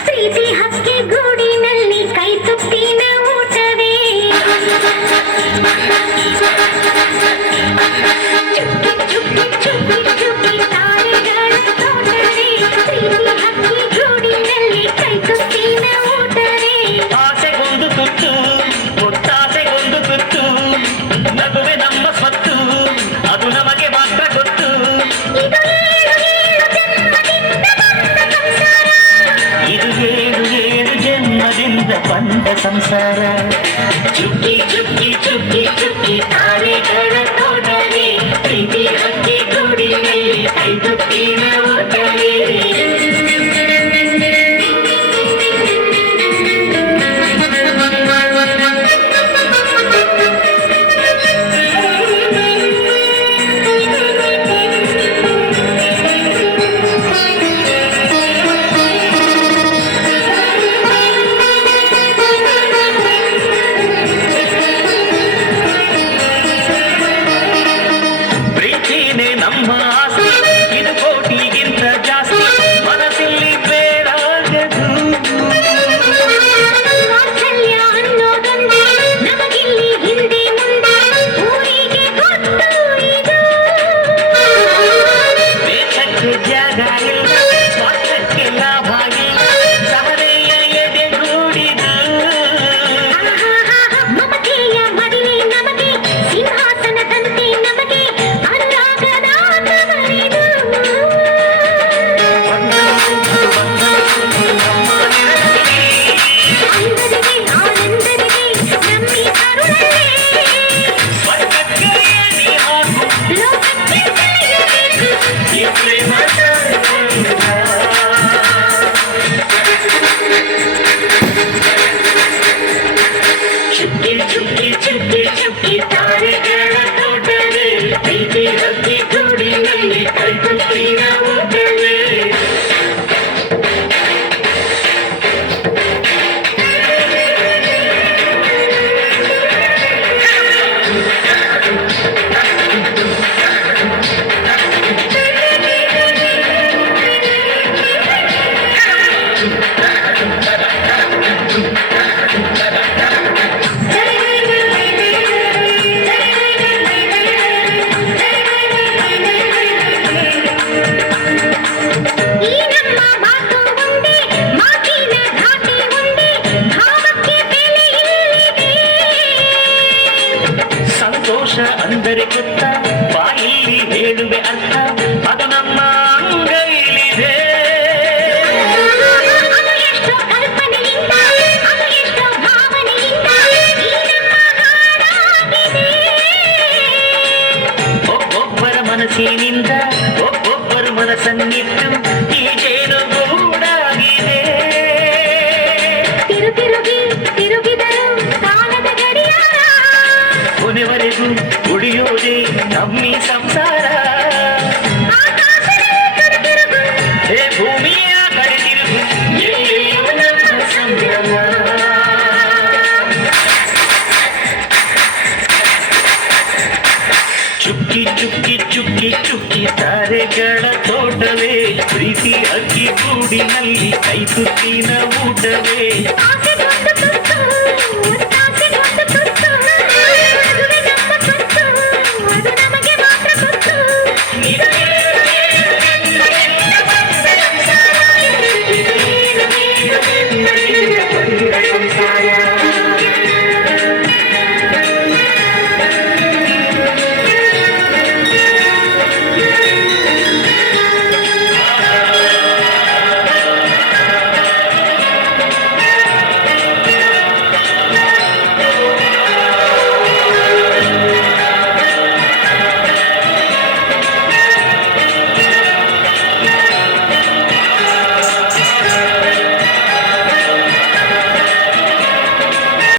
ಪ್ರೀತಿ ಹಕ್ಕಿ ಗೂಡಿನಲ್ಲಿ ಕೈ ತುತ್ತಿನ ಊಟವೇ ಚುಕ್ಕಿ ಚುಕ್ಕಿ ಚುಕ್ಕಿ ಚುಕ್ಕಿ ತಾರೆಗಳ ತೋಟವೇ ಪ್ರೀತಿ ಹಕ್ಕಿ ಗೂಡಿನಲ್ಲಿ ಕೈ ತುತ್ತಿನ ಊಟವೇ ಆಸೆಗೊಂದು ತುತ್ತು ಒತ್ತಾಸೆಗೊಂದು ತುತ್ತು ನಗುವೆ ನಮ್ಮ ಸ್ವತ್ತು ಅದು ನಮಗೆ ಮಾತ್ರ ಗೊತ್ತು ಇದು ಇದು ಏಳು ಜನ್ಮದಿಂದ ಬಂದ ಸಂಸಾರ ಚುಕ್ಕಿ ಚುಕ್ಕಿ ಚುಕ್ಕಿ ಚುಕ್ಕಿ ತಾರೆಗಳ ತೋಟವೇ ಪ್ರೀತಿ ಹಕ್ಕಿ ಗೂಡಿನಲ್ಲಿ ಕೈ ತುತ್ತಿನ ಊಟವೇ ಪ್ರೀತಿನೇ ನಮ್ಮ ಆಸೆ ಇದು ಕೋಟಿಗಿಂತ ಜಾಸ್ತಿ ಮನಸ್ಸಲ್ಲಿ ಬೇರಾಗದು ವಾತ್ಸಲ್ಯ ಅನ್ನೋದೊಂದೇ ನಮಗಿಲ್ಲಿ ಹಿಂದೆ ಮುಂದೆ ಊರಿಗೆ ಗೊತ್ತು ಇದು ದೇಶಕ್ಕೆ ಜಾಗ ಇಲ್ಲ ಸ್ವಾರ್ಥಕ್ಕೆ ಲಾಭ ಇಲ್ಲ ಸಹನೆಯ ಎದೆಗೂಡಿದು ಮಮತೆಯ ಮಡಿಲೆ ನಮಗೆ ಸಿಂಹಾಸನದಂತೆ ನಮಗೆ ಅನುರಾಗದ ತವರಿದು ಅಂದರಿಗೆ ಆನಂದರಿಗೆ ನಮ್ಮಿ ಕರುಣವೇ ಸ್ವರ್ಗಕ್ಕೆ ನೀ ಹಾಕು ಲೋಕಕ್ಕೆ ತಿಳಿಯಬೇಕು ಈ ಪ್ರೇಮ ಚುಕ್ಕಿ ಚುಕ್ಕಿ ಚುಕ್ಕಿ ಚುಕ್ಕಿ ತಾರೆಗಳ ತೋಟವೇ ಪ್ರೀತಿ ಹಕ್ಕಿ ಗೂಡಿನಲ್ಲಿ ಕೈ ತುತ್ತಿನ ಊಟವೇ ಈ ನಮ್ಮ ಮಾತು ಒಂದೇ ಮಾತಿನ ಧಾಟಿ ಒಂದೇ ಭಾವಕ್ಕೆ ಬೆಲೆ ಇಲ್ಲಿದೆ ಸಂತೋಷ ಅಂದರೆ ಗೊತ್ತ ಬಾಯಲ್ಲಿ ಹೇಳುವೆ ಅರ್ಥ ಅದು ನಮ್ಮ ಅಂಗೈಲಿದೆ ಅದು ಎಷ್ಟೋ ಕಲ್ಪನೆಯಿಂದ ಅದು ಎಷ್ಟೋ ಭಾವನೆಯಿಂದ ಈ ನಮ್ಮ ಹಾಡಾಗಿದೆ ಒಬ್ಬೊಬ್ಬರ ಮನಸ್ಸಿನಿಂದ ಒಬ್ಬೊಬ್ಬರ ಮನಸ್ಸನ್ನಿಟ್ಟು ಈ ಜೇನು ಗೂಡಾಗಿದೆ ತಿರುಗಿ ತಿರುಗಿದರು ಕಾಲದ ಗಡಿಯಾರ ಕೊನೆವರೆಗೂ ಉಳಿಯೋದೇ ನಮ್ಮಿ ಸಂಸಾರ ಆಕಾಶದ ಕಡೆತಿರುಗು ಹೇ ಭೂಮಿಯ ಕಡೆ ತಿರುಗು ಎಲ್ಲೆಲ್ಲೂ ನಮ್ಮ ಸಂಭ್ರಮ ಚುಕ್ಕಿ ಚುಕ್ಕಿ ಚುಕ್ಕಿ ಚುಕ್ಕಿ ತಾರೆಗಳ ತೋಟವೇ ಪ್ರೀತಿ ಅಕ್ಕಿ ಗೂಡಿನಲ್ಲಿ ಕೈ ತುತ್ತಿನ ಊಟವೇ ಆಸೆ